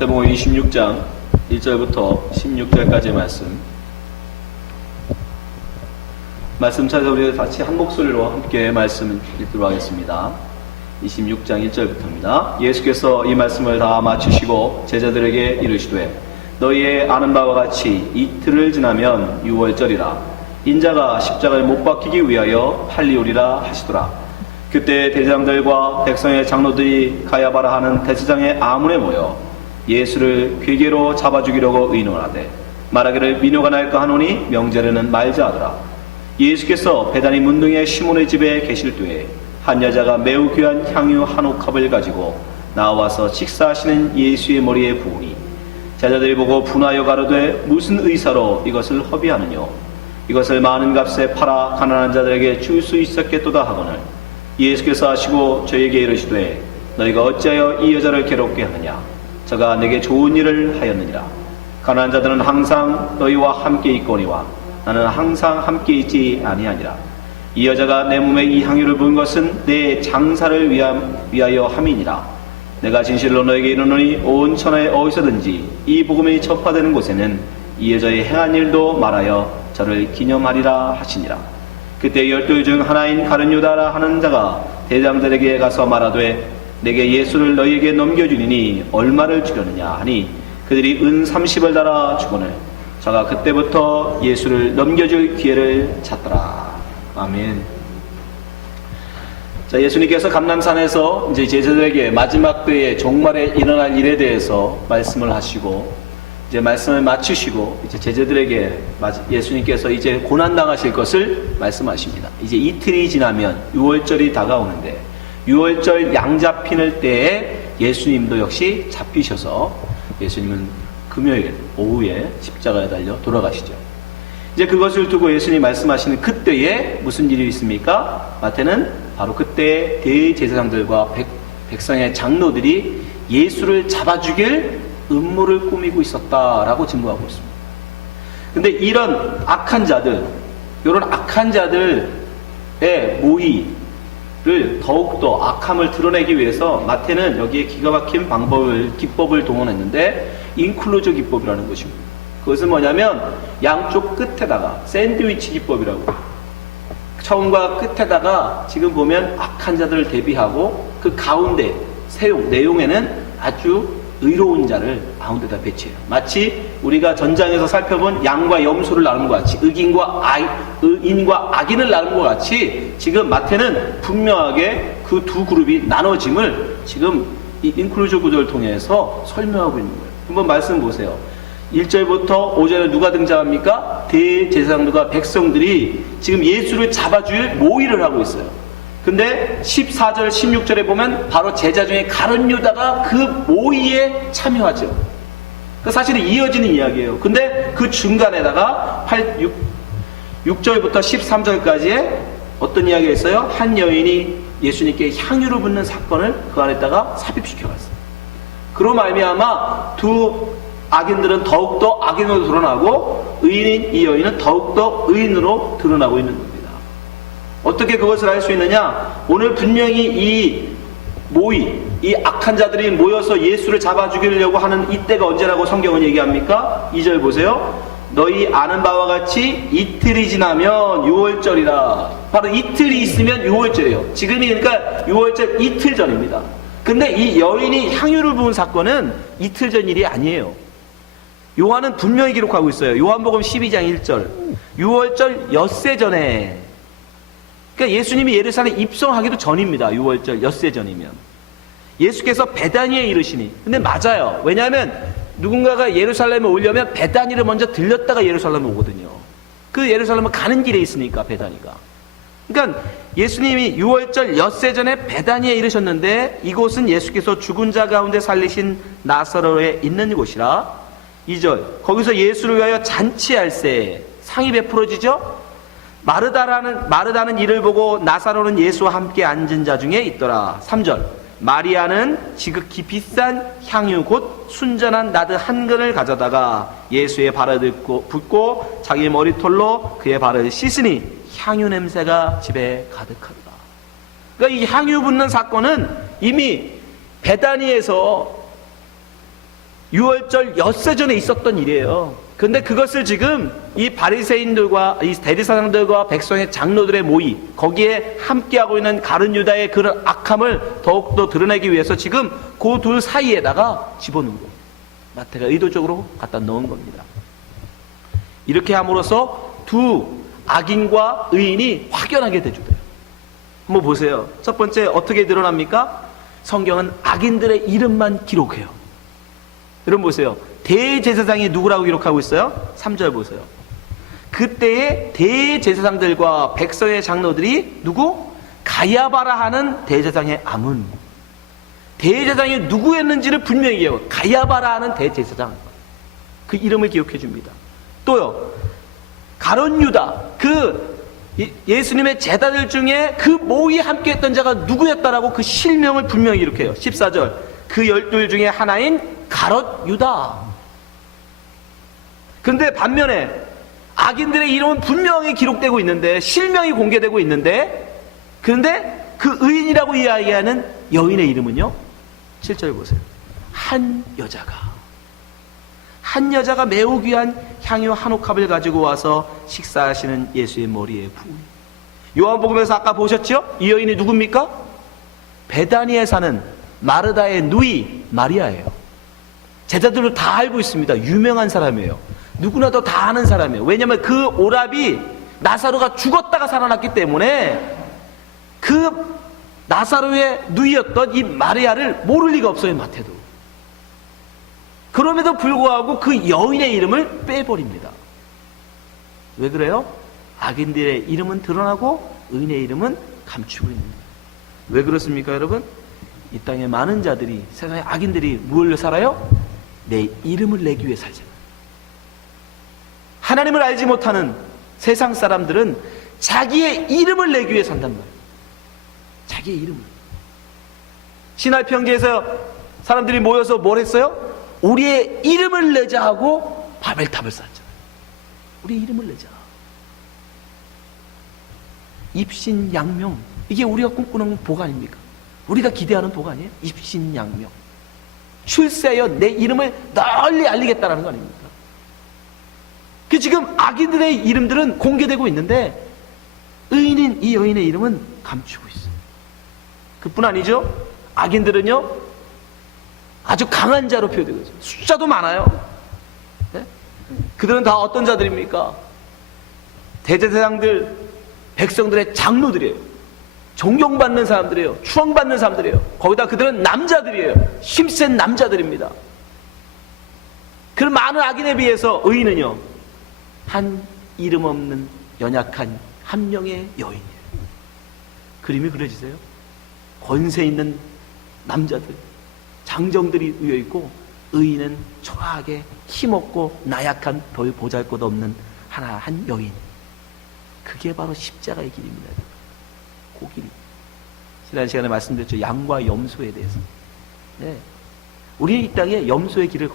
마태복음 26장 1절부터 16절까지의 말씀 찾아 우리 같이 한 목소리로 함께 말씀 읽도록 하겠습니다. 26장 1절부터입니다. 예수께서 이 말씀을 다 마치시고 제자들에게 이르시되 너희의 아는 바와 같이 이틀을 지나면 유월절이라 인자가 십자가에 못 박히기 위하여 팔리오리라 하시더라. 그때 대장들과 백성의 장로들이 가야바라 하는 대제사장의 아문에 모여 예수를 괴계로 잡아 죽이려고 의논하되 말하기를 미뇨가 날까 하노니 명절에는 말자 하더라. 예수께서 베다니 문둥이의 시몬의 집에 계실 때에 한 여자가 매우 귀한 향유 한 옥합을 가지고 나와서 식사하시는 예수의 머리에 부으니 제자들이 보고 분하여 가로되 무슨 의사로 이것을 허비하느뇨? 이것을 많은 값에 팔아 가난한 자들에게 줄 수 있었겠도다 하거늘 예수께서 하시고 저에게 이르시되 너희가 어찌하여 이 여자를 괴롭게 하느냐? 저가 내게 좋은 일을 하였느니라. 가난한 자들은 항상 너희와 함께 있거니와 나는 항상 함께 있지 아니하니라. 이 여자가 내 몸에 이 향유를 부은 것은 내 장사를 위하여 함이니라. 내가 진실로 너에게 이르노니 온 천하에 어디서든지 이 복음이 전파되는 곳에는 이 여자의 행한 일도 말하여 저를 기념하리라 하시니라. 그때 12 중 하나인 가룟 유다라 하는 자가 대장들에게 가서 말하되 내게 예수를 너희에게 넘겨주리니 얼마를 주려느냐 하니 그들이 은 30을 달아 주거늘 저가 그때부터 예수를 넘겨줄 기회를 찾더라. 아멘. 자, 예수님께서 감람산에서 이제 제자들에게 마지막 때에 종말에 일어날 일에 대해서 말씀을 하시고 이제 말씀을 마치시고 이제 제자들에게 예수님께서 이제 고난 당하실 것을 말씀하십니다. 이제 이틀이 지나면 유월절이 다가오는데 유월절 양 잡히는 때에 예수님도 역시 잡히셔서 예수님은 금요일 오후에 십자가에 달려 돌아가시죠. 이제 그것을 두고 예수님이 말씀하시는 그때에 무슨 일이 있습니까? 마태는 바로 그때 대제사장들과 백성의 장로들이 예수를 잡아 죽일 음모를 꾸미고 있었다라고 증거하고 있습니다. 근데 이런 악한 자들, 이런 악한 자들의 모의를 더욱더 악함을 드러내기 위해서 마태는 여기에 기가 막힌 기법을 동원했는데 인클루저 기법이라는 것입니다. 그것은 뭐냐면 양쪽 끝에다가 샌드위치 기법이라고 처음과 끝에다가 지금 보면 악한 자들을 대비하고 그 가운데 내용에는 아주 의로운 자를 가운데다 배치해요. 마치 우리가 전장에서 살펴본 양과 염소를 나눈 것 같이 의인과 악인을 나눈 것 같이 지금 마태는 분명하게 그 두 그룹이 나눠짐을 지금 이 인클루저 구조를 통해서 설명하고 있는 거예요. 한번 말씀 보세요. 1절부터 5절에 누가 등장합니까? 대제사장들과 백성들이 지금 예수를 잡아줄 모의를 하고 있어요. 근데 14절, 16절에 보면 바로 제자 중에 가룟 유다가 그 모의에 참여하죠. 그 사실은 이어지는 이야기예요. 근데 그 중간에다가 6절부터 13절까지에 어떤 이야기가 있어요? 한 여인이 예수님께 향유를 붓는 사건을 그 안에다가 삽입시켜갔어요. 그로 말미암아 두 악인들은 더욱더 악인으로 드러나고 의인인 이 여인은 더욱더 의인으로 드러나고 있는 겁니다. 어떻게 그것을 알 수 있느냐? 오늘 분명히 이 악한 자들이 모여서 예수를 잡아 죽이려고 하는 이때가 언제라고 성경은 얘기합니까? 2절 보세요. 너희 아는 바와 같이 이틀이 지나면 유월절이라. 바로 이틀이 있으면 유월절이에요. 지금이 그러니까 유월절 이틀 전입니다. 근데 이 여인이 향유를 부은 사건은 이틀 전 일이 아니에요. 요한은 분명히 기록하고 있어요. 요한복음 12장 1절. 유월절 엿새 전에. 그러니까 예수님이 예루살렘에 입성하기도 전입니다. 6월절 엿새 전이면. 예수께서 베다니에 이르시니. 근데 맞아요. 왜냐하면 누군가가 예루살렘에 오려면 베다니를 먼저 들렸다가 예루살렘에 오거든요. 그 예루살렘은 가는 길에 있으니까 베다니가. 그러니까 예수님이 6월절 엿새 전에 베다니에 이르셨는데 이곳은 예수께서 죽은 자 가운데 살리신 나사로에 있는 곳이라. 2절 거기서 예수를 위하여 잔치할세 상이 베풀어지죠. 마르다는 이를 보고 나사로는 예수와 함께 앉은 자 중에 있더라. 3절 마리아는 지극히 비싼 향유 곧 순전한 나드 한 근을 가져다가 예수의 발을 붓고 자기 머리털로 그의 발을 씻으니 향유 냄새가 집에 가득하더라. 그러니까 이 향유 붓는 사건은 이미 베다니에서 유월절 엿새 전에 있었던 일이에요. 그런데 그것을 지금 이 바리새인들과 이 대리사장들과 백성의 장로들의 모의, 거기에 함께하고 있는 가룟 유다의 그런 악함을 더욱더 드러내기 위해서 지금 그 둘 사이에다가 집어넣은 거예요. 마태가 의도적으로 갖다 넣은 겁니다. 이렇게 함으로써 두 악인과 의인이 확연하게 대조돼요. 한번 보세요. 첫 번째 어떻게 드러납니까? 성경은 악인들의 이름만 기록해요. 여러분 보세요. 대제사장이 누구라고 기록하고 있어요? 3절 보세요. 그때의 대제사장들과 백성의 장로들이 누구? 가야바라 하는 대제사장의 아문. 대제사장이 누구였는지를 분명히 기억해요. 가야바라 하는 대제사장. 그 이름을 기억해 줍니다. 또요. 가룟 유다. 그 예수님의 제자들 중에 그 모의에 함께했던 자가 누구였다라고 그 실명을 분명히 기록해요. 14절. 그 12 중에 하나인 가롯 유다. 그런데 반면에 악인들의 이름은 분명히 기록되고 있는데, 실명이 공개되고 있는데, 그런데 그 의인이라고 이야기하는 여인의 이름은요, 7절 보세요. 한 여자가 매우 귀한 향유 한 옥합을 가지고 와서 식사하시는 예수의 머리에 부으니. 요한복음에서 아까 보셨죠? 이 여인이 누굽니까? 베다니에 사는 마르다의 누이 마리아예요. 제자들도 다 알고 있습니다. 유명한 사람이에요. 누구나도 다 아는 사람이에요. 왜냐하면 그 오랍이 나사로가 죽었다가 살아났기 때문에 그 나사로의 누이였던 이 마리아를 모를 리가 없어요. 마태도. 그럼에도 불구하고 그 여인의 이름을 빼버립니다. 왜 그래요? 악인들의 이름은 드러나고 의인의 이름은 감추고 있는 거예요. 왜 그렇습니까 여러분? 이 땅에 많은 자들이, 세상에 악인들이 무엇을 살아요? 내 이름을 내기 위해 살잖아요. 하나님을 알지 못하는 세상 사람들은 자기의 이름을 내기 위해 산단 말이에요. 자기의 이름을. 신할평지에서 사람들이 모여서 뭘 했어요? 우리의 이름을 내자 하고 바벨탑을 쌓았잖아요. 우리의 이름을 내자. 입신양명. 이게 우리가 꿈꾸는 복 아닙니까? 우리가 기대하는 복 아니에요? 입신양명. 출세하여 내 이름을 널리 알리겠다라는 거 아닙니까? 그 지금 악인들의 이름들은 공개되고 있는데 의인인 이 여인의 이름은 감추고 있어요. 그뿐 아니죠? 악인들은요 아주 강한 자로 표현되고 있어요. 숫자도 많아요. 네? 그들은 다 어떤 자들입니까? 대제사장들, 백성들의 장로들이에요. 존경받는 사람들이에요. 추앙받는 사람들이에요. 거기다 그들은 남자들이에요. 힘센 남자들입니다. 그 많은 악인에 비해서 의인은요 한 이름 없는 연약한 한 명의 여인이에요. 그림이 그려지세요? 권세 있는 남자들, 장정들이 의여있고 의인은 초라하게 힘없고 나약한 별 보잘것없는 한 여인. 그게 바로 십자가의 길입니다. 그 길. 지난 시간에 말씀드렸죠. 양과 염소에 대해서. 네. 우리는 이 땅에 염소의 길을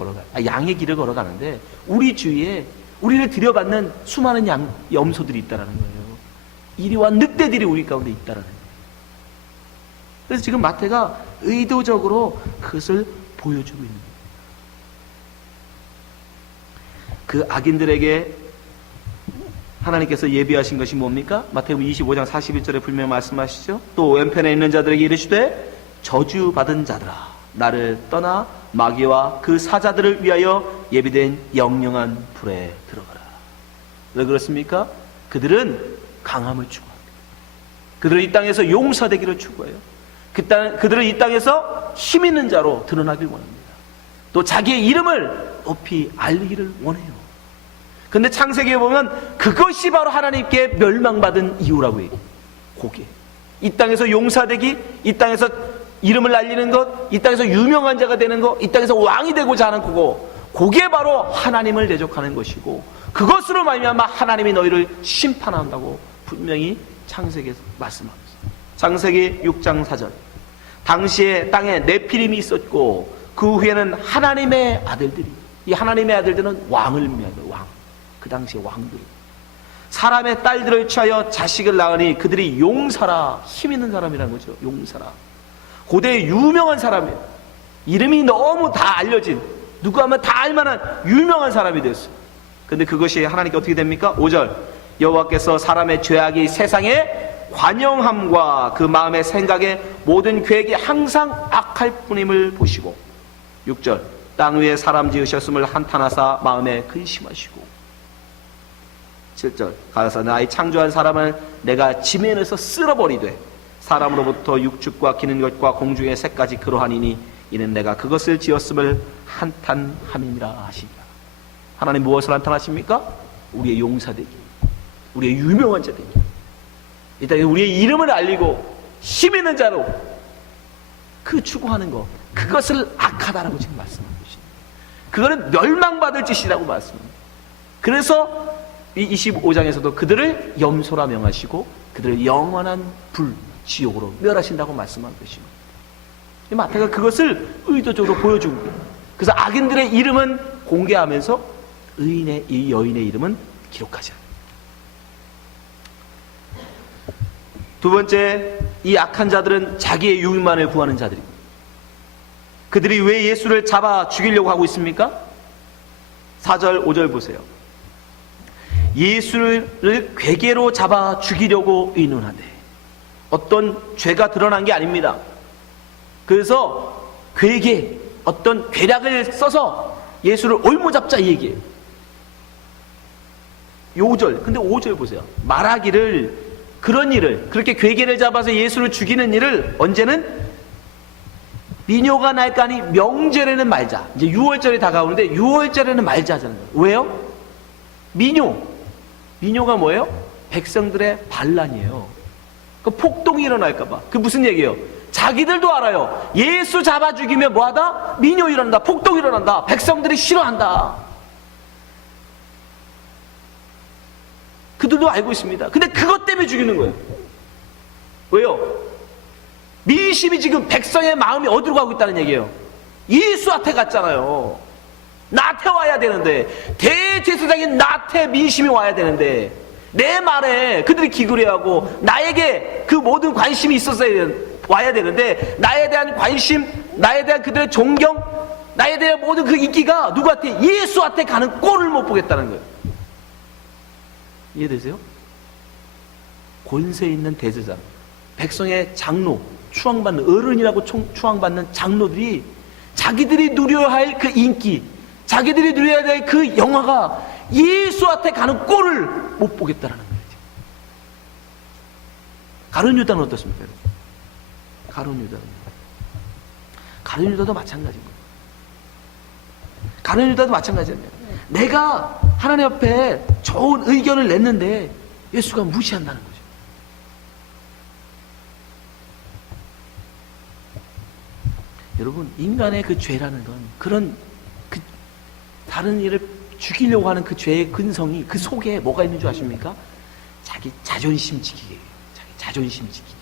양의 길을 걸어가는데 우리 주위에 우리를 들여받는 수많은 염소들이 있다는 거예요. 이리와 늑대들이 우리 가운데 있다는 거예요. 그래서 지금 마태가 의도적으로 그것을 보여주고 있는 거예요. 그 악인들에게 하나님께서 예비하신 것이 뭡니까? 마태복음 25장 41절에 분명히 말씀하시죠. 또 왼편에 있는 자들에게 이르시되 저주받은 자들아 나를 떠나 마귀와 그 사자들을 위하여 예비된 영영한 불에 들어가라. 왜 그렇습니까? 그들은 강함을 추구합니다. 그들은 이 땅에서 용사되기를 추구해요. 그들은 이 땅에서 힘 있는 자로 드러나길 원합니다. 또 자기의 이름을 높이 알리기를 원해요. 근데 창세기에 보면 그것이 바로 하나님께 멸망받은 이유라고 해요. 고개. 이 땅에서 용사되기, 이 땅에서 이름을 알리는 것, 이 땅에서 유명한 자가 되는 것, 이 땅에서 왕이 되고자 하는 거고, 그게 바로 하나님을 대적하는 것이고, 그것으로 말미암아 하나님이 너희를 심판한다고 분명히 창세기에서 말씀합니다. 창세기 6장 4절. 당시에 땅에 네피림이 있었고 그 후에는 하나님의 아들들이, 이 하나님의 아들들은 왕을 의미하는 왕. 그 당시에 왕들. 사람의 딸들을 취하여 자식을 낳으니 그들이 용사라, 힘 있는 사람이라는 거죠. 용사라. 고대의 유명한 사람이에요. 이름이 너무 다 알려진, 누가 하면 다 알만한 유명한 사람이 되었어요. 근데 그것이 하나님께 어떻게 됩니까? 5절, 여호와께서 사람의 죄악이 세상의 관영함과 그 마음의 생각의 모든 계획이 항상 악할 뿐임을 보시고, 6절, 땅 위에 사람 지으셨음을 한탄하사 마음에 근심하시고, 7절, 가서 나의 창조한 사람을 내가 지면에서 쓸어버리되 사람으로부터 육축과 기는 것과 공중의 새까지 그러하니니 이는 내가 그것을 지었음을 한탄함이니라 하시니라. 하나님 무엇을 한탄하십니까? 우리의 용사되기, 우리의 유명한 자 되기, 일단 우리의 이름을 알리고 힘 있는 자로 그 추구하는 것, 그것을 악하다라고 지금 말씀하고 계십니다. 그거는 멸망받을 짓이라고 말씀합니다. 그래서 이 25장에서도 그들을 염소라 명하시고 그들을 영원한 불, 지옥으로 멸하신다고 말씀하고 계십니다. 마태가 그것을 의도적으로 보여주고, 그래서 악인들의 이름은 공개하면서 의인의, 이 여인의 이름은 기록하지 않아요. 두 번째, 이 악한 자들은 자기의 유익만을 구하는 자들입니다. 그들이 왜 예수를 잡아 죽이려고 하고 있습니까? 4절, 5절 보세요. 예수를 괴계로 잡아 죽이려고 의논하되, 어떤 죄가 드러난 게 아닙니다. 그래서 괴계, 어떤 괴략을 써서 예수를 옮모잡자 이 얘기예요. 5절, 근데 5절 보세요. 말하기를, 그런 일을, 그렇게 괴계를 잡아서 예수를 죽이는 일을 언제는 미녀가 날까니 명절에는 말자. 이제 6월절이 다가오는데 6월절에는 말자 하잖아요. 왜요? 미녀가 뭐예요? 백성들의 반란이에요. 그 폭동이 일어날까봐. 그 무슨 얘기예요? 자기들도 알아요. 예수 잡아 죽이면 뭐하다? 민요 일어난다, 폭동이 일어난다, 백성들이 싫어한다. 그들도 알고 있습니다. 근데 그것 때문에 죽이는 거예요. 왜요? 민심이 지금 백성의 마음이 어디로 가고 있다는 얘기예요. 예수한테 갔잖아요. 나한테 와야 되는데, 대제사장인 나한테 민심이 와야 되는데, 내 말에 그들이 기구레하고 나에게 그 모든 관심이 있었어야 와야 되는데, 나에 대한 관심, 나에 대한 그들의 존경, 나에 대한 모든 그 인기가 누구한테? 예수한테 가는 꼴을 못 보겠다는 거예요. 이해되세요? 권세 있는 대제사장, 백성의 장로, 추앙받는 어른이라고 추앙받는 장로들이 자기들이 누려야 할 그 인기, 자기들이 누려야 될 그 영화가 예수한테 가는 꼴을 못 보겠다라는 거예요. 가룟 유다는 어떻습니까? 가룟 유다도 마찬가지입니다. 가룟 유다도 마찬가지입니다. 내가 하나님 앞에 좋은 의견을 냈는데 예수가 무시한다는 거죠. 여러분, 인간의 그 죄라는 건 그런 그 다른 일을 죽이려고 하는 그 죄의 근성이 그 속에 뭐가 있는 줄 아십니까? 자기 자존심 지키기예요. 자기 자존심 지키기.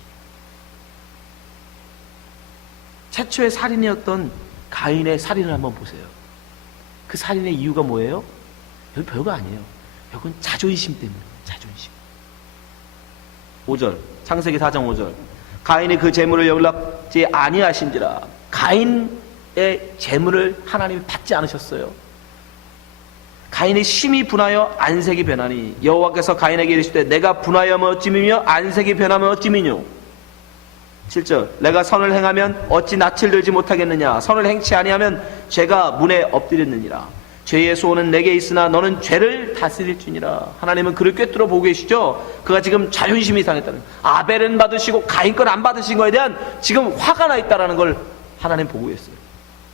최초의 살인이었던 가인의 살인을 한번 보세요. 그 살인의 이유가 뭐예요? 별거 아니에요. 결국은 자존심 때문이에요. 자존심. 5절, 창세기 4장 5절. 가인이 그 재물을 연락지 아니하신지라. 가인의 재물을 하나님이 받지 않으셨어요. 가인이 심히 분하여 안색이 변하니 여호와께서 가인에게 이르시되 내가 분하여면 어찌미며 안색이 변하면 어찌미뇨. 7절, 내가 선을 행하면 어찌 낯을 들지 못하겠느냐. 선을 행치 아니하면 죄가 문에 엎드렸느니라. 죄의 소원은 내게 있으나 너는 죄를 다스릴 줄이라. 하나님은 그를 꿰뚫어 보고 계시죠. 그가 지금 자존심이 상했다는, 아벨은 받으시고 가인 건 안 받으신 거에 대한 지금 화가 나 있다는 걸 하나님 보고 계셨어요.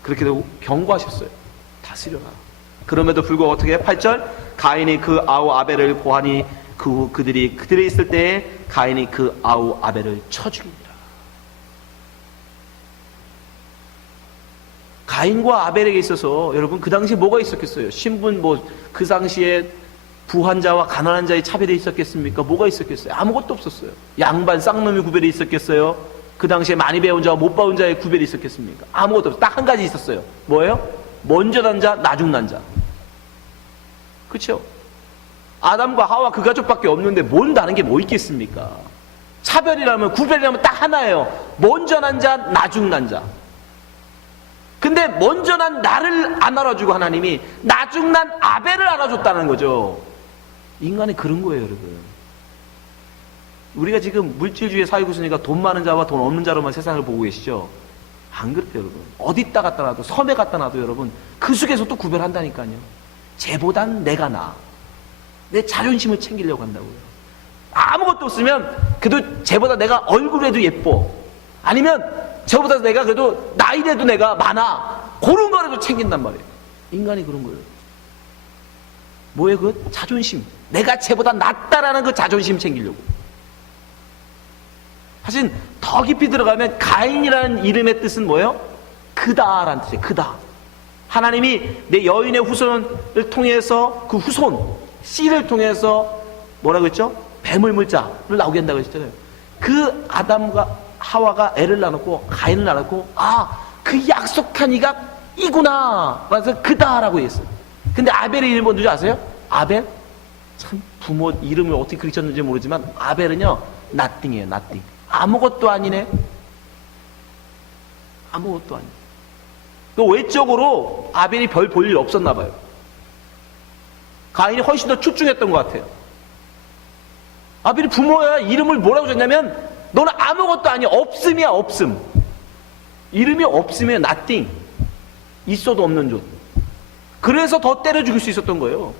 그렇게 되고 경고하셨어요. 다스려라. 그럼에도 불구하고 어떻게 해요? 8절, 가인이 그 아우 아벨을 고하니 그들이 있을 때에 가인이 그 아우 아벨을 쳐 죽이니라. 가인과 아벨에게 있어서 여러분 그 당시에 뭐가 있었겠어요? 신분, 그 당시에 부한 자와 가난한 자의 차별이 있었겠습니까? 뭐가 있었겠어요? 아무것도 없었어요. 양반 쌍놈의 구별이 있었겠어요? 그 당시에 많이 배운 자와 못 배운 자의 구별이 있었겠습니까? 아무것도 없어요. 딱 한 가지 있었어요. 뭐예요? 먼저 난 자, 나중 난 자. 그렇죠? 아담과 하와 그 가족밖에 없는데 뭔 다른 게 뭐 있겠습니까? 차별이라면, 구별이라면 딱 하나예요. 먼저 난 자, 나중 난 자. 근데 먼저 난 나를 안 알아주고 하나님이 나중 난 아벨을 알아줬다는 거죠. 인간이 그런 거예요, 여러분. 우리가 지금 물질주의에 살고 있으니까 돈 많은 자와 돈 없는 자로만 세상을 보고 계시죠? 안 그렇대요, 여러분. 어디다 갖다 놔도, 섬에 갖다 놔도 여러분 그 속에서 또 구별한다니까요. 쟤보단 내가 나아. 내 자존심을 챙기려고 한다고요. 아무것도 없으면 그래도 쟤보다 내가 얼굴에도 예뻐. 아니면 저보다 내가 그래도 나이라도 내가 많아. 그런 거라도 챙긴단 말이에요. 인간이 그런 거예요. 뭐예요? 그 자존심. 내가 쟤보다 낫다라는 그 자존심 챙기려고. 사실 더 깊이 들어가면 가인이라는 이름의 뜻은 뭐예요? 크다라는 뜻이에요. 크다. 하나님이 내 여인의 후손을 통해서 그 후손 씨를 통해서 뭐라고 했죠? 뱀을 물자를 나오게 한다고 했잖아요. 그 아담과 하와가 애를 낳았고 가인을 낳았고 그 약속한 이가 이구나. 그래서 그다라고 했어요. 근데 아벨의 이름 뭔지 아세요? 아벨? 참 부모 이름을 어떻게 그렇게 쳤는지 모르지만 아벨은요 nothing이에요. nothing. 아무것도 아니네. 아무것도 아니네. 그 외적으로 아벨이 별 볼 일 없었나 봐요. 가인이 훨씬 더 출중했던 것 같아요. 아벨이 부모야 이름을 뭐라고 줬냐면 너는 아무것도 아니야. 없음이야. 없음. 이름이 없음이에요. nothing. 있어도 없는 존. 그래서 더 때려 죽일 수 있었던 거예요.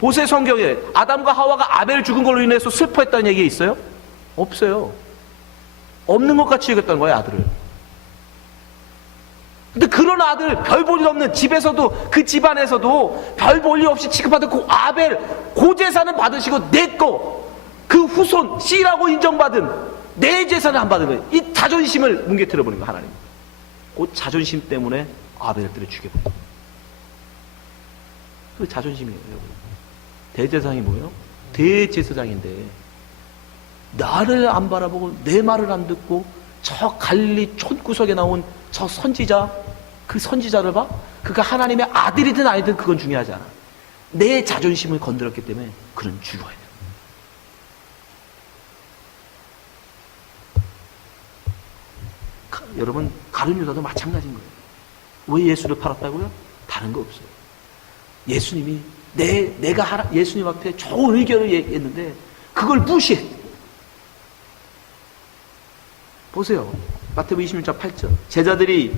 보세요, 성경에 아담과 하와가 아벨 죽은 걸로 인해서 슬퍼했다는 얘기 있어요? 없어요. 없는 것 같이 여겼다는 거예요, 아들을. 근데 그런 아들, 별 볼 일 없는 집에서도, 그 집안에서도 별 볼 일 없이 취급받은 그 아벨, 고재산은 받으시고 내 거, 그 후손, 씨라고 인정받은 내 재산을 안 받은 거예요. 이 자존심을 뭉개뜨려버린 거예요, 하나님. 그 자존심 때문에 아벨들을 죽여버린 거예요. 그 자존심이에요, 여러분. 대제사장이 뭐예요? 대제사장인데 나를 안 바라보고 내 말을 안 듣고 저 갈릴리 촌구석에 나온 저 선지자, 그 선지자를 봐? 그가 하나님의 아들이든 아니든 그건 중요하지 않아. 내 자존심을 건드렸기 때문에 그는 죽어야 돼. 여러분, 가룟 유다도 마찬가지인 거예요. 왜 예수를 팔았다고요? 다른 거 없어요. 예수님이 내가 예수님 앞에 좋은 의견을 했는데 그걸 무시했. 보세요. 마태복음 26장 8절. 제자들이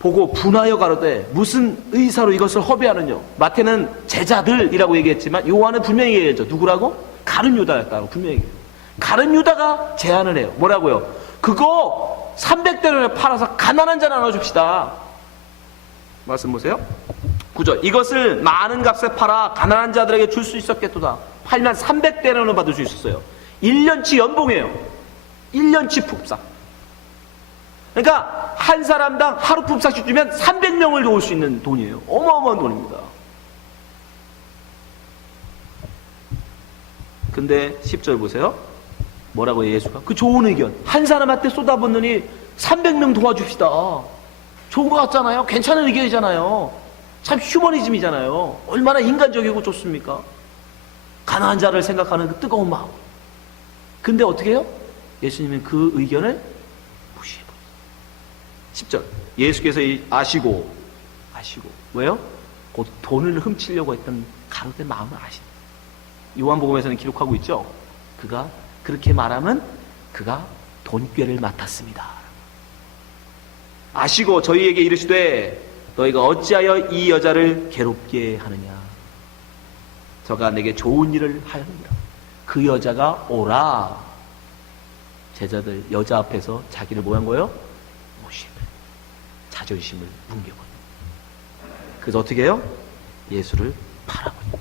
보고 분하여 가로되 무슨 의사로 이것을 허비하느냐. 마태는 제자들이라고 얘기했지만 요한은 분명히 얘기했죠. 누구라고? 가룟 유다였다고 분명히 얘기해요. 가룟 유다가 제안을 해요. 뭐라고요? 그거 300대를 팔아서 가난한 자 나눠줍시다. 말씀 보세요. 9절. 이것을 많은 값에 팔아 가난한 자들에게 줄 수 있었겠도다. 팔면 300대를 받을 수 있었어요. 1년치 연봉이에요. 1년치 품삯. 그러니까 한 사람당 하루 품삯씩 주면 300명을 도울 수 있는 돈이에요. 어마어마한 돈입니다. 근데 10절 보세요. 뭐라고 해요, 예수가? 그 좋은 의견. 한 사람한테 쏟아붓느니 300명 도와줍시다. 좋은 거 같잖아요. 괜찮은 의견이잖아요. 참 휴머니즘이잖아요. 얼마나 인간적이고 좋습니까? 가난한 자를 생각하는 그 뜨거운 마음. 근데 어떻게 해요? 예수님은 그 의견을 무시해버려요. 10절. 예수께서 아시고 왜요? 곧 돈을 훔치려고 했던 가롯의 마음을 아시는. 요한복음에서는 기록하고 있죠. 그가 그렇게 말하면 그가 돈꾀를 맡았습니다. 아시고 저희에게 이르시되 너희가 어찌하여 이 여자를 괴롭게 하느냐. 저가 내게 좋은 일을 하였느니라. 그 여자가 오라. 제자들 여자 앞에서 자기를 뭐 한 거예요? 무시해버려. 자존심을 뭉개버려. 그래서 어떻게 해요? 예수를 팔아버려.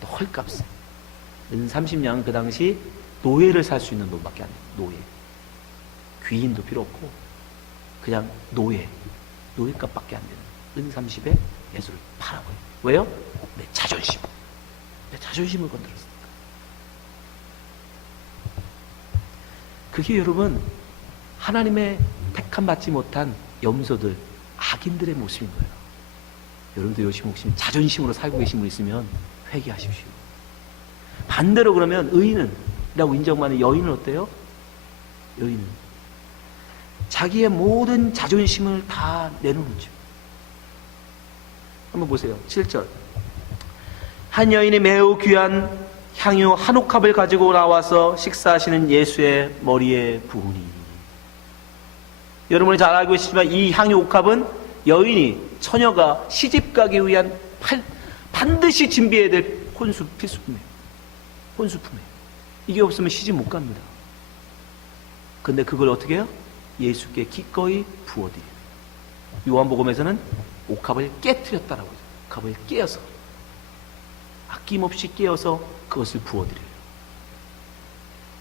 또 헐값에. 은 30냥 그 당시 노예를 살 수 있는 돈밖에 안 돼요. 노예. 귀인도 필요 없고 그냥 노예값밖에 안 되는 은 30에 예수를 팔아버려요. 왜요? 내 자존심을 건드렸으니까. 그게 여러분 하나님의 택함 받지 못한 염소들, 악인들의 모습인 거예요. 여러분도 요즘 혹시 자존심으로 살고 계신 분 있으면 회개하십시오. 반대로 그러면 의인은 라고 인정받는 여인은 어때요? 여인은 자기의 모든 자존심을 다 내놓는죠. 한번 보세요. 7절. 한 여인이 매우 귀한 향유 한 옥합을 가지고 나와서 식사하시는 예수의 머리에 부으니. 여러분이 잘 알고 계시지만 이 향유 옥합은 여인이, 처녀가 시집가기 위한 반드시 준비해야 될 필수품이에요. 혼수품이에요. 이게 없으면 시집 못 갑니다. 근데 그걸 어떻게 해요? 예수께 기꺼이 부어드려요. 요한복음에서는 옥합을 깨뜨렸다라고 하죠. 옥합을 깨어서, 아낌없이 깨어서 그것을 부어드려요.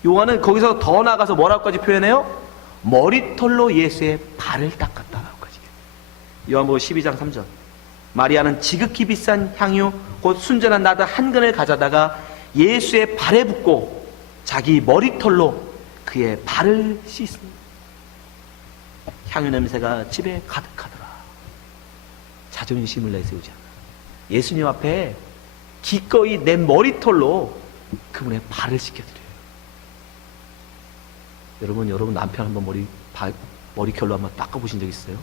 요한은 거기서 더 나아가서 뭐라고까지 표현해요? 머리털로 예수의 발을 닦았다라고까지. 요한복음 12장 3절. 마리아는 지극히 비싼 향유 곧 순전한 나드 한 근을 가져다가 예수의 발에 붓고 자기 머리털로 그의 발을 씻습니다. 향유 냄새가 집에 가득하더라. 자존심을 내세우지 않아. 예수님 앞에 기꺼이 내 머리털로 그분의 발을 씻겨드려요. 여러분 남편 한번 머리결로 한번 닦아보신 적 있어요?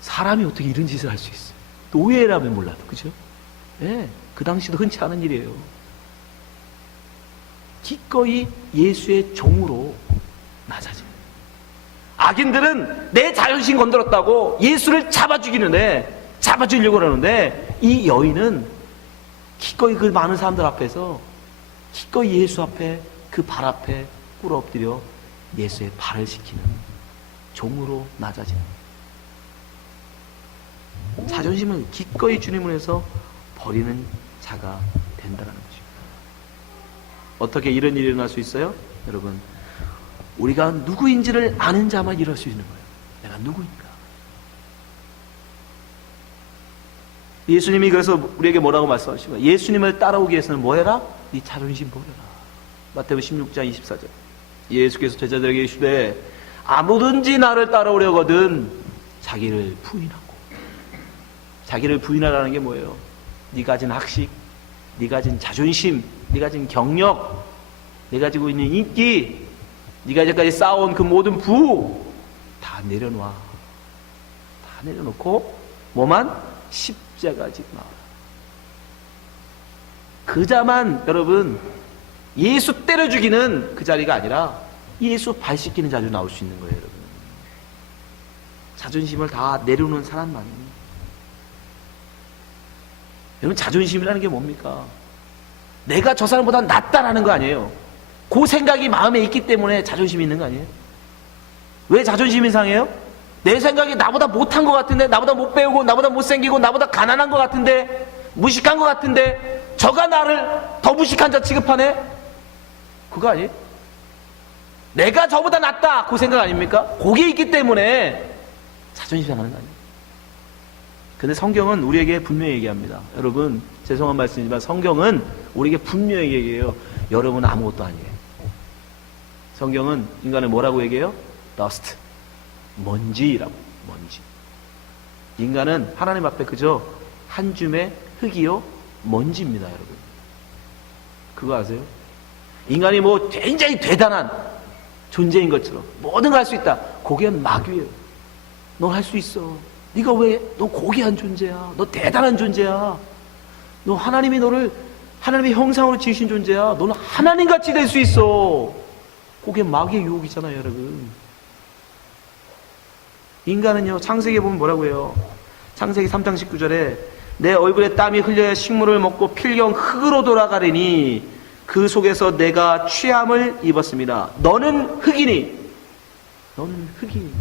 사람이 어떻게 이런 짓을 할 수 있어요? 노예라면 몰라도, 그죠? 예, 그 당시도 흔치 않은 일이에요. 기꺼이 예수의 종으로 낮아져요. 악인들은 내 자존심 건드렸다고 예수를 잡아주려고 그러는데, 이 여인은 기꺼이 그 많은 사람들 앞에서 기꺼이 예수 앞에, 그 발 앞에 꿇어 엎드려 예수의 발을 씻기는 종으로 낮아지는, 자존심을 기꺼이 주님을 해서 버리는 자가 된다는 것입니다. 어떻게 이런 일이 일어날 수 있어요? 여러분, 우리가 누구인지를 아는 자만 이럴 수 있는 거예요. 내가 누구인가? 예수님이 그래서 우리에게 뭐라고 말씀하시는 거예요? 예수님을 따라오기 위해서는 뭐 해라? 네 자존심 버려라. 마태복음 16장 24절. 예수께서 제자들에게 이르시되 아무든지 나를 따라오려거든 자기를 부인하고. 자기를 부인하라는 게 뭐예요? 네가 가진 학식, 네가 가진 자존심, 네가 가진 경력, 네가 가지고 있는 인기, 네가 이제까지 쌓아온 그 모든 부 다 내려놔. 다 내려놓고 뭐만? 십자가 지고 나와라. 그 자만, 여러분, 예수 때려 죽이는 그 자리가 아니라 예수 발 씻기는 자리로 나올 수 있는 거예요, 여러분. 자존심을 다 내려놓는 사람만. 여러분, 자존심이라는 게 뭡니까? 내가 저 사람보다 낫다라는 거 아니에요. 그 생각이 마음에 있기 때문에 자존심이 있는 거 아니에요? 왜 자존심이 상해요? 내 생각이 나보다 못한 것 같은데, 나보다 못 배우고, 나보다 못생기고, 나보다 가난한 것 같은데, 무식한 것 같은데, 저가 나를 더 무식한 자 취급하네? 그거 아니에요? 내가 저보다 낫다, 그 생각 아닙니까? 그게 있기 때문에 자존심이 상하는 거 아니에요? 근데 성경은 우리에게 분명히 얘기합니다. 여러분, 죄송한 말씀이지만 성경은 우리에게 분명히 얘기해요. 여러분은 아무것도 아니에요. 성경은 인간을 뭐라고 얘기해요? dust, 먼지라고. 먼지. 인간은 하나님 앞에 그저 한 줌의 흙이요 먼지입니다, 여러분. 그거 아세요? 인간이 뭐 굉장히 대단한 존재인 것처럼 뭐든 할 수 있다. 그게 마귀예요. 너 할 수 있어. 네가 왜? 너 고귀한 존재야. 너 대단한 존재야. 너 하나님이 너를 하나님의 형상으로 지으신 존재야. 너는 하나님같이 될 수 있어. 그게 마귀의 유혹이잖아요, 여러분. 인간은요, 창세기에 보면 뭐라고 해요? 창세기 3장 19절에 내 얼굴에 땀이 흘려야 식물을 먹고 필경 흙으로 돌아가리니 그 속에서 내가 취함을 입었습니다. 너는 흙이니. 너는 흙이니.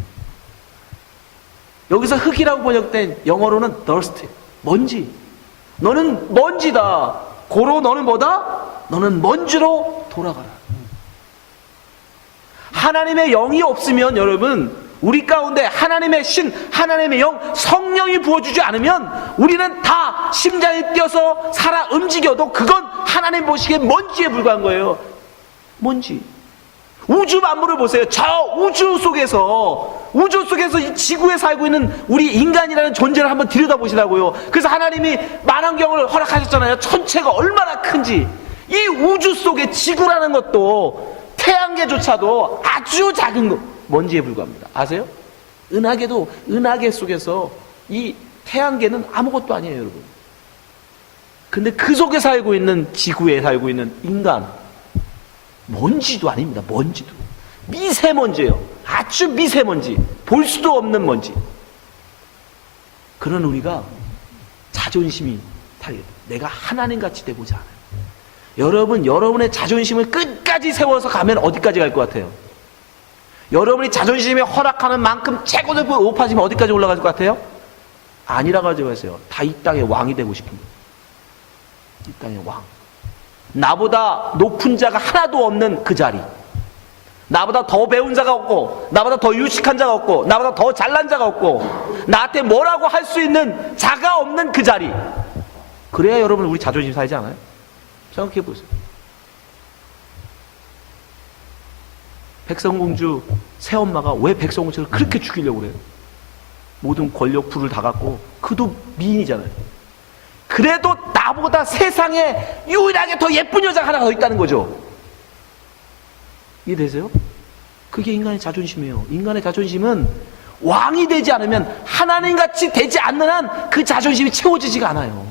여기서 흙이라고 번역된 영어로는 dust, 먼지. 너는 먼지다. 고로 너는 뭐다? 너는 먼지로 돌아가라. 하나님의 영이 없으면 여러분, 우리 가운데 하나님의 신, 하나님의 영, 성령이 부어주지 않으면 우리는 다 심장이 뛰어서 살아 움직여도 그건 하나님 보시기에 먼지에 불과한 거예요. 먼지. 우주 만물을 보세요. 저 우주 속에서 이 지구에 살고 있는 우리 인간이라는 존재를 한번 들여다보시라고요. 그래서 하나님이 만환경을 허락하셨잖아요. 천체가 얼마나 큰지. 이 우주 속에 지구라는 것도 태양계조차도 아주 작은 거, 먼지에 불과합니다. 아세요? 은하계 속에서 이 태양계는 아무것도 아니에요, 여러분. 근데 그 속에 살고 있는, 지구에 살고 있는 인간, 먼지도 아닙니다. 먼지도. 미세먼지예요. 아주 미세먼지. 볼 수도 없는 먼지. 그런 우리가 자존심이 타요. 내가 하나님같이 되고자 하나요. 여러분, 여러분의 자존심을 끝까지 세워서 가면 어디까지 갈 것 같아요? 여러분이 자존심에 허락하는 만큼 최고 높아지면 어디까지 올라갈 것 같아요? 아니라고 하지 마세요. 다 이 땅의 왕이 되고 싶습니다. 이 땅의 왕. 나보다 높은 자가 하나도 없는 그 자리. 나보다 더 배운 자가 없고, 나보다 더 유식한 자가 없고, 나보다 더 잘난 자가 없고, 나한테 뭐라고 할 수 있는 자가 없는 그 자리. 그래야 여러분 우리 자존심 살지 않아요? 생각해 보세요. 백성공주 새엄마가 왜 백성공주를 그렇게 죽이려고 그래요? 모든 권력 부를 다 갖고, 그도 미인이잖아요. 그래도 나보다 세상에 유일하게 더 예쁜 여자가 하나가 더 있다는 거죠. 이해되세요? 그게 인간의 자존심이에요. 인간의 자존심은 왕이 되지 않으면, 하나님같이 되지 않는 한 그 자존심이 채워지지가 않아요.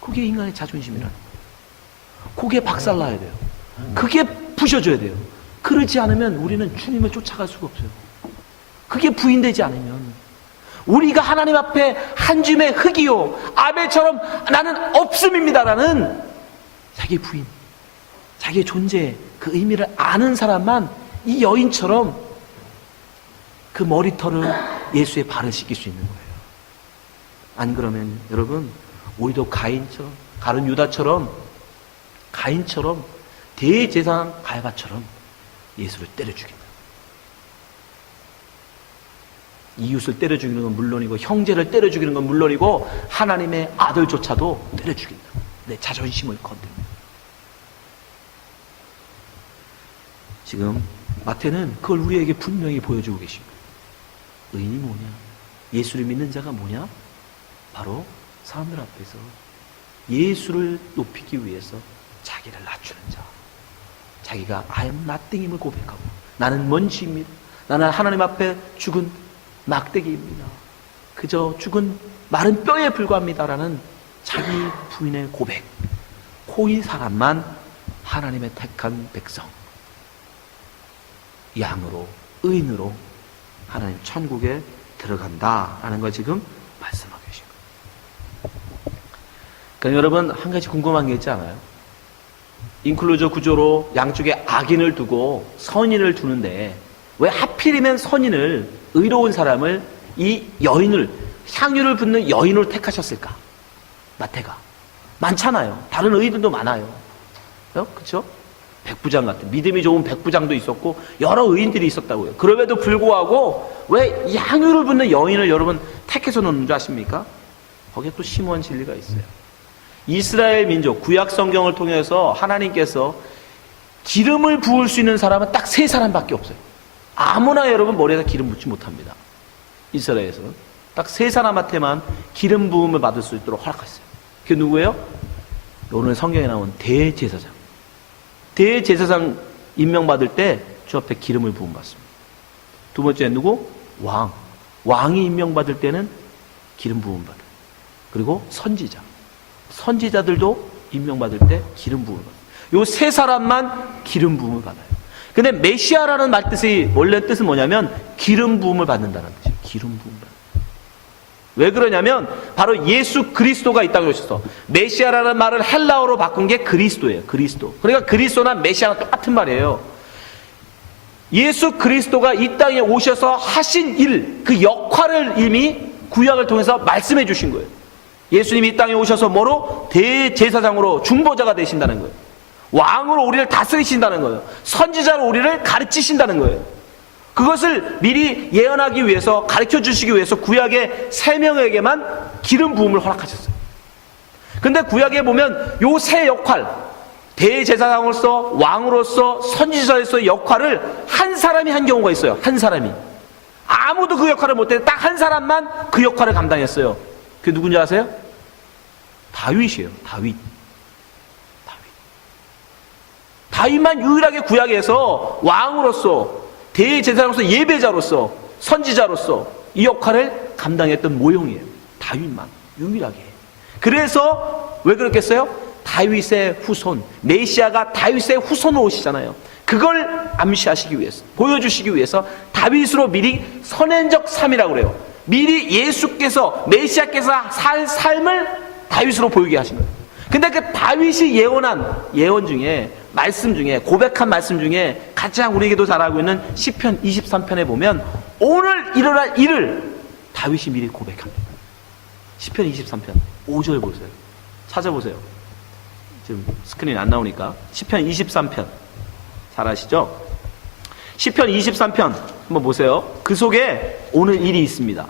그게 인간의 자존심이라는 거예요. 그게 박살나야 돼요. 그게 부셔져야 돼요. 그러지 않으면 우리는 주님을 쫓아갈 수가 없어요. 그게 부인되지 않으면, 우리가 하나님 앞에 한 줌의 흙이요, 아벨처럼 나는 없음입니다라는 자기 부인, 자기의 존재, 그 의미를 아는 사람만 이 여인처럼 그 머리털을 예수의 발을 씻길 수 있는 거예요. 안 그러면 여러분, 우리도 가룟 유다처럼, 가인처럼, 대제사장 가야바처럼 예수를 때려 죽인다. 이웃을 때려 죽이는 건 물론이고, 형제를 때려 죽이는 건 물론이고, 하나님의 아들조차도 때려 죽인다. 내 자존심을 건드립니다. 지금 마태는 그걸 우리에게 분명히 보여주고 계십니다. 의인이 뭐냐? 예수를 믿는 자가 뭐냐? 바로 사람들 앞에서 예수를 높이기 위해서 자기를 낮추는 자. 자기가 I am nothing임을 고백하고, 나는 먼지입니다. 나는 하나님 앞에 죽은 막대기입니다. 그저 죽은 마른 뼈에 불과합니다라는 자기 부인의 고백. 그 사람만 하나님의 택한 백성, 양으로, 의인으로 하나님 천국에 들어간다라는 걸 지금 말씀하고 계신 거예요. 그러니까 여러분, 한 가지 궁금한 게 있지 않아요? 인클루저 구조로 양쪽에 악인을 두고 선인을 두는데, 왜 하필이면 선인을, 의로운 사람을, 이 여인을, 향유를 붓는 여인으로 택하셨을까? 마태가. 많잖아요. 다른 의인들도 많아요. 그렇죠? 백부장 같은, 믿음이 좋은 백부장도 있었고 여러 의인들이 있었다고요. 그럼에도 불구하고 왜 이 향유를 붓는 여인을 여러분 택해서 놓는 줄 아십니까? 거기에 또 심오한 진리가 있어요. 이스라엘 민족 구약 성경을 통해서 하나님께서 기름을 부을 수 있는 사람은 딱 3사람밖에 없어요. 아무나 여러분 머리에다 기름 붓지 못합니다. 이스라엘에서는 딱 3사람한테만 기름 부음을 받을 수 있도록 허락했어요. 그게 누구예요? 오늘 성경에 나온 대제사장. 대제사장 임명받을 때 주 앞에 기름을 부음 받습니다. 두 번째 누구? 왕. 왕이 임명받을 때는 기름 부음 받아요. 그리고 선지자. 선지자들도 임명받을 때 기름 부음을 받아요. 요 3사람만 기름 부음을 받아요. 근데 메시아라는 말 뜻이, 원래 뜻은 뭐냐면 기름 부음을 받는다는 뜻이에요. 기름 부음을 받는다. 왜 그러냐면 바로 예수 그리스도가 있다고 그러셨어. 메시아라는 말을 헬라어로 바꾼 게 그리스도예요. 그리스도. 그러니까 그리스도나 메시아나 똑같은 말이에요. 예수 그리스도가 이 땅에 오셔서 하신 일, 그 역할을 이미 구약을 통해서 말씀해 주신 거예요. 예수님이 이 땅에 오셔서 뭐로? 대제사장으로 중보자가 되신다는 거예요. 왕으로 우리를 다스리신다는 거예요. 선지자로 우리를 가르치신다는 거예요. 그것을 미리 예언하기 위해서, 가르쳐 주시기 위해서 구약의 3명에게만 기름 부음을 허락하셨어요. 근데 구약에 보면 요 3 역할, 대제사장으로서, 왕으로서, 선지자로서의 역할을 한 사람이 한 경우가 있어요. 한 사람이. 아무도 그 역할을 못해. 딱 한 사람만 그 역할을 감당했어요. 그게 누군지 아세요? 다윗이에요. 다윗. 다윗만 유일하게 구약에서 왕으로서 대제사장으로서 예배자로서 선지자로서 이 역할을 감당했던 모형이에요. 다윗만 유일하게. 그래서 왜 그렇겠어요? 다윗의 후손, 메시아가 다윗의 후손으로 오시잖아요. 그걸 암시하시기 위해서, 보여주시기 위해서 다윗으로 미리 선행적 삶이라고 그래요. 미리 예수께서, 메시아께서 살 삶을 다윗으로 보이게 하신 거예요. 근데 그 다윗이 예언한 예언 중에, 말씀 중에, 고백한 말씀 중에 가장 우리에게도 잘 알고 있는 시편 23편에 보면 오늘 일어날 일을 다윗이 미리 고백합니다. 시편 23편 5절 보세요. 찾아보세요. 지금 스크린 안 나오니까. 시편 23편 잘 아시죠? 시편 23편 한번 보세요. 그 속에 오늘 일이 있습니다.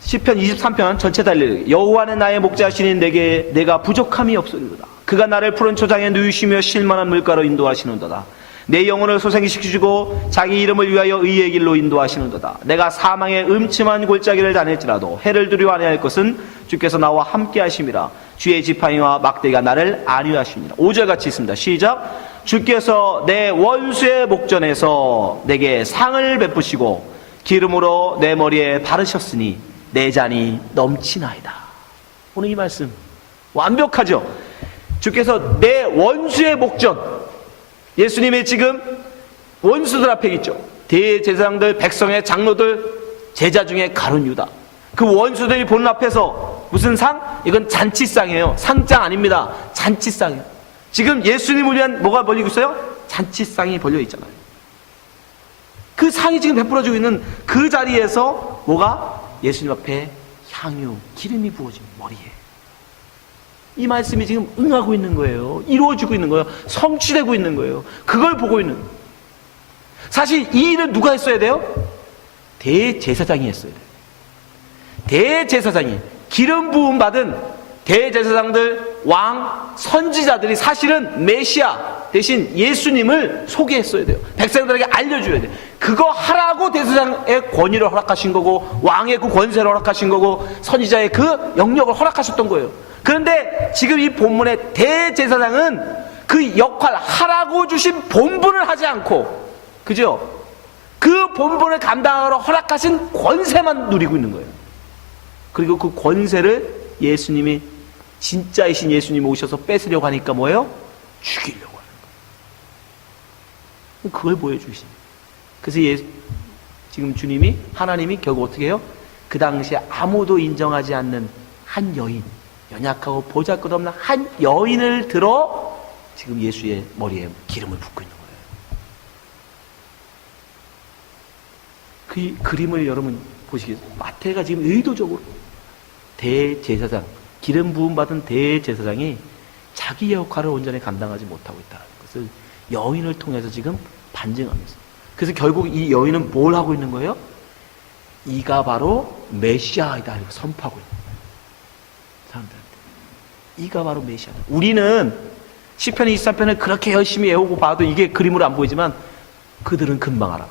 시편 23편 전체 달리 여호와는 나의 목자시니 내가 부족함이 없으리로다. 그가 나를 푸른 초장에 누이시며 실만한 물가로 인도하시는도다. 내 영혼을 소생시키시고 자기 이름을 위하여 의의 길로 인도하시는도다. 내가 사망의 음침한 골짜기를 다닐지라도 해를 두려워 아니할 것은 주께서 나와 함께 하심이라. 주의 지팡이와 막대기가 나를 안위하시니라. 5절 같이 있습니다. 시작. 주께서 내 원수의 목전에서 내게 상을 베푸시고 기름으로 내 머리에 바르셨으니 내 잔이 넘치나이다. 오늘 이 말씀 완벽하죠? 주께서 내 원수의 목전, 예수님의 지금 원수들 앞에 있죠. 대제사장들, 백성의 장로들, 제자 중에 가룟 유다. 그 원수들이 보는 앞에서 무슨 상? 이건 잔치상이에요. 상장 아닙니다. 잔치상이에요. 지금 예수님을 위한 뭐가 벌리고 있어요? 잔치상이 벌려 있잖아요. 그 상이 지금 베풀어지고 있는 그 자리에서 뭐가? 예수님 앞에 향유, 기름이 부어진 머리에. 이 말씀이 지금 응하고 있는 거예요. 이루어지고 있는 거예요. 성취되고 있는 거예요. 그걸 보고 있는 거예요. 사실 이 일을 누가 했어야 돼요? 대제사장이 했어야 돼요. 대제사장이, 기름 부음 받은 대제사장들, 왕, 선지자들이 사실은 메시아 대신 예수님을 소개했어야 돼요. 백성들에게 알려줘야 돼요. 그거 하라고 대제사장의 권위를 허락하신 거고, 왕의 그 권세를 허락하신 거고, 선지자의 그 영역을 허락하셨던 거예요. 그런데 지금 이 본문의 대제사장은 그 역할, 하라고 주신 본분을 하지 않고, 그죠? 그 본분을 감당하러 허락하신 권세만 누리고 있는 거예요. 그리고 그 권세를 예수님이, 진짜이신 예수님이 오셔서 뺏으려고 하니까 뭐예요? 죽이려고 하는 거예요. 그걸 보여주신. 그래서 지금 주님이, 하나님이 결국 어떻게 해요? 그 당시에 아무도 인정하지 않는 한 여인, 연약하고 보잘것없는 한 여인을 들어 지금 예수의 머리에 기름을 붓고 있는 거예요. 그 그림을 여러분 보시겠어요? 마태가 지금 의도적으로 대제사장, 기름 부음 받은 대제사장이 자기의 역할을 온전히 감당하지 못하고 있다는 것을 여인을 통해서 지금 반증하면서, 그래서 결국 이 여인은 뭘 하고 있는 거예요? 이가 바로 메시아이다 이렇게 선포하고 있는 거예요. 사람들한테 이가 바로 메시아다. 우리는 시편 23편을 그렇게 열심히 외우고 봐도 이게 그림으로 안 보이지만 그들은 금방 알아요.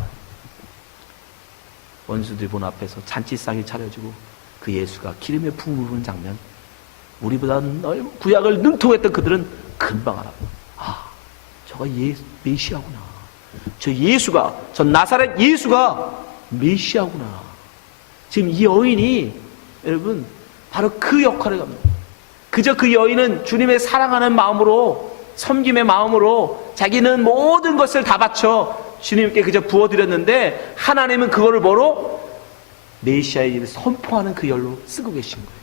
원수들이 본 앞에서 잔치상이 차려지고 그 예수가 기름에 부음을 부는 장면, 우리보다 구약을 능통했던 그들은 금방 알아요. 아, 저가 메시아구나. 저 예수가, 저 나사렛 예수가 메시아구나. 지금 이 여인이 여러분 바로 그 역할을 합니다. 그저 그 여인은 주님의 사랑하는 마음으로, 섬김의 마음으로 자기는 모든 것을 다 바쳐 주님께 그저 부어드렸는데, 하나님은 그거를 뭐로? 메시아의 일을 선포하는 그 열로 쓰고 계신 거예요.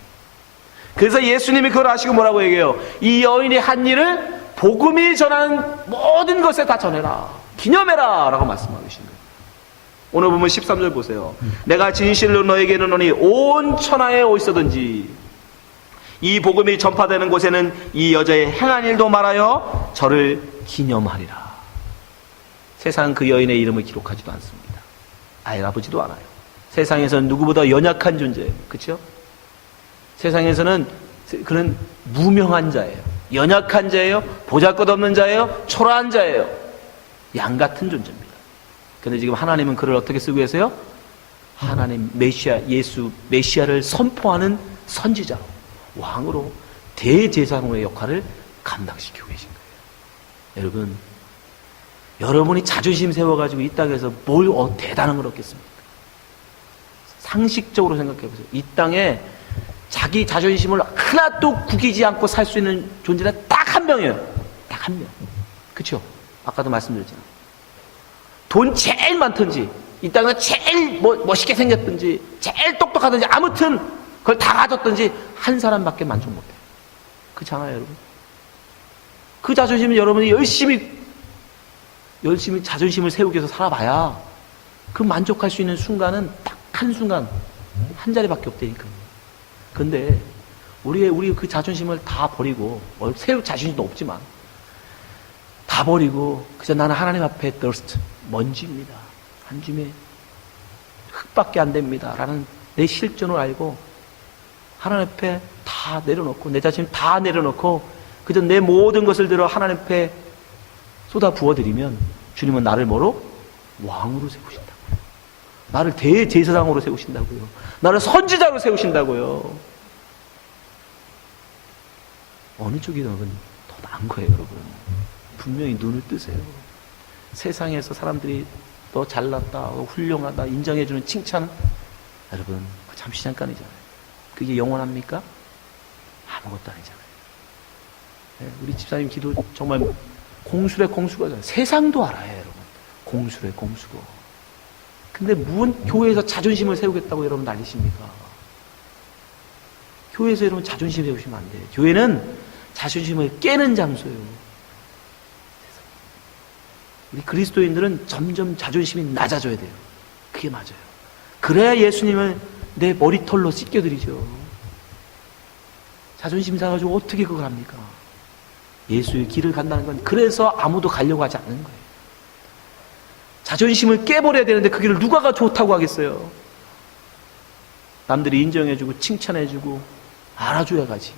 그래서 예수님이 그걸 아시고 뭐라고 얘기해요? 이 여인이 한 일을 복음이 전하는 모든 것에 다 전해라, 기념해라 라고 말씀하고 계신 거예요. 오늘 보면 13절 보세요. 내가 진실로 너에게 이르노니 온 천하에 어디서든지 이 복음이 전파되는 곳에는 이 여자의 행한 일도 말하여 저를 기념하리라. 세상 그 여인의 이름을 기록하지도 않습니다. 알아보지도 않아요. 세상에서는 누구보다 연약한 존재예요. 그렇죠? 세상에서는 그는 무명한 자예요. 연약한 자예요. 보잘것없는 자예요. 초라한 자예요. 양 같은 존재입니다. 그런데 지금 하나님은 그를 어떻게 쓰고 계세요? 하나님 메시아, 예수 메시아를 선포하는 선지자, 왕으로, 대제사장의 역할을 감당시키고 계신 거예요. 여러분, 여러분이 자존심 세워가지고 이 땅에서 뭘 대단한 걸 얻겠습니까? 상식적으로 생각해 보세요. 이 땅에 자기 자존심을 하나도 구기지 않고 살 수 있는 존재는 딱 한 명이에요. 딱 한 명. 그쵸? 아까도 말씀드렸잖아요. 돈 제일 많든지, 이 땅에 제일 멋있게 생겼든지, 제일 똑똑하든지, 아무튼 그걸 다 가졌든지 한 사람밖에 만족 못해요. 그렇잖아요, 여러분. 그 자존심은 여러분이 열심히 자존심을 세우기 위해서 살아봐야 그 만족할 수 있는 순간은 딱 한 순간, 한 자리밖에 없다니까. 근데 우리 그 자존심을 다 버리고, 세울 자신도 없지만 다 버리고 그저 나는 하나님 앞에 thirst, 먼지입니다. 한 줌의 흙밖에 안 됩니다. 라는 내 실존을 알고 하나님 앞에 다 내려놓고, 내 자신을 다 내려놓고 그저 내 모든 것을 들어 하나님 앞에 쏟아 부어드리면 주님은 나를 뭐로? 왕으로 세우신다고요. 나를 대제사장으로 세우신다고요. 나를 선지자로 세우신다고요. 어느 쪽이 더 나은 거예요, 여러분. 분명히 눈을 뜨세요. 세상에서 사람들이 너 잘났다, 훌륭하다 인정해주는 칭찬, 여러분 잠시 잠깐이잖아요. 그게 영원합니까? 아무것도 아니잖아요. 네, 우리 집사님 기도 정말 공수래 공수거잖아요. 세상도 알아요, 여러분. 공수래 공수거. 근데 무슨 교회에서 자존심을 세우겠다고 여러분 난리십니까? 교회에서 여러분 자존심 세우시면 안 돼요. 교회는 자존심을 깨는 장소예요. 우리 그리스도인들은 점점 자존심이 낮아져야 돼요. 그게 맞아요. 그래야 예수님을 내 머리털로 씻겨드리죠. 자존심 사가지고 어떻게 그걸 합니까? 예수의 길을 간다는 건 그래서 아무도 가려고 하지 않는 거예요. 자존심을 깨버려야 되는데 그 길을 누가 좋다고 하겠어요? 남들이 인정해주고 칭찬해주고 알아줘야 가지.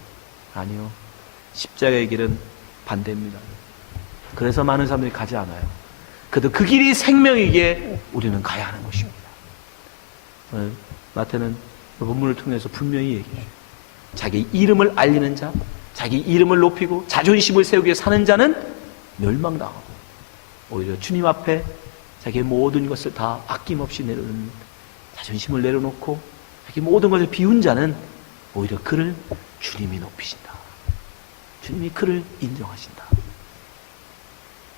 아니요. 십자가의 길은 반대입니다. 그래서 많은 사람들이 가지 않아요. 그래도 그 길이 생명이기에 우리는 가야 하는 것입니다. 오늘 마태는 본문을 통해서 분명히 얘기해요. 자기 이름을 알리는 자, 자기 이름을 높이고 자존심을 세우기 위해 사는 자는 멸망당하고, 오히려 주님 앞에 자기의 모든 것을 다 아낌없이 내려놓는, 자존심을 내려놓고 자기 모든 것을 비운 자는 오히려 그를 주님이 높이신다. 주님이 그를 인정하신다.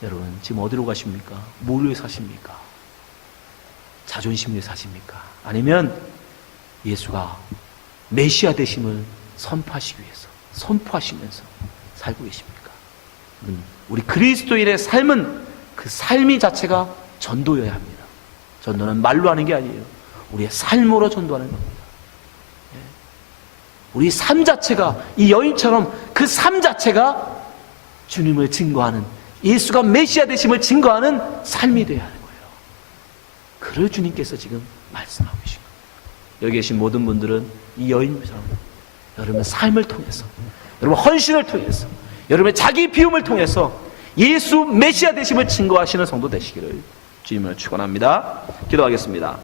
여러분 지금 어디로 가십니까? 뭘 위해 사십니까? 자존심 위해 사십니까? 아니면 예수가 메시아 되심을 선포하시기 위해서, 선포하시면서 살고 계십니까? 우리 그리스도인의 삶은 그 삶이 자체가 전도여야 합니다. 전도는 말로 하는 게 아니에요. 우리의 삶으로 전도하는 겁니다. 우리 삶 자체가 이 여인처럼 그 삶 자체가 주님을 증거하는, 예수가 메시아 되심을 증거하는 삶이 되어야 하는 거예요. 그를 주님께서 지금 말씀하고 계십니다. 여기 계신 모든 분들은 이 여인처럼 여러분의 삶을 통해서, 여러분 헌신을 통해서, 여러분의 자기 비움을 통해서 예수 메시아 되심을 증거하시는 성도 되시기를 주님을 축원합니다. 기도하겠습니다.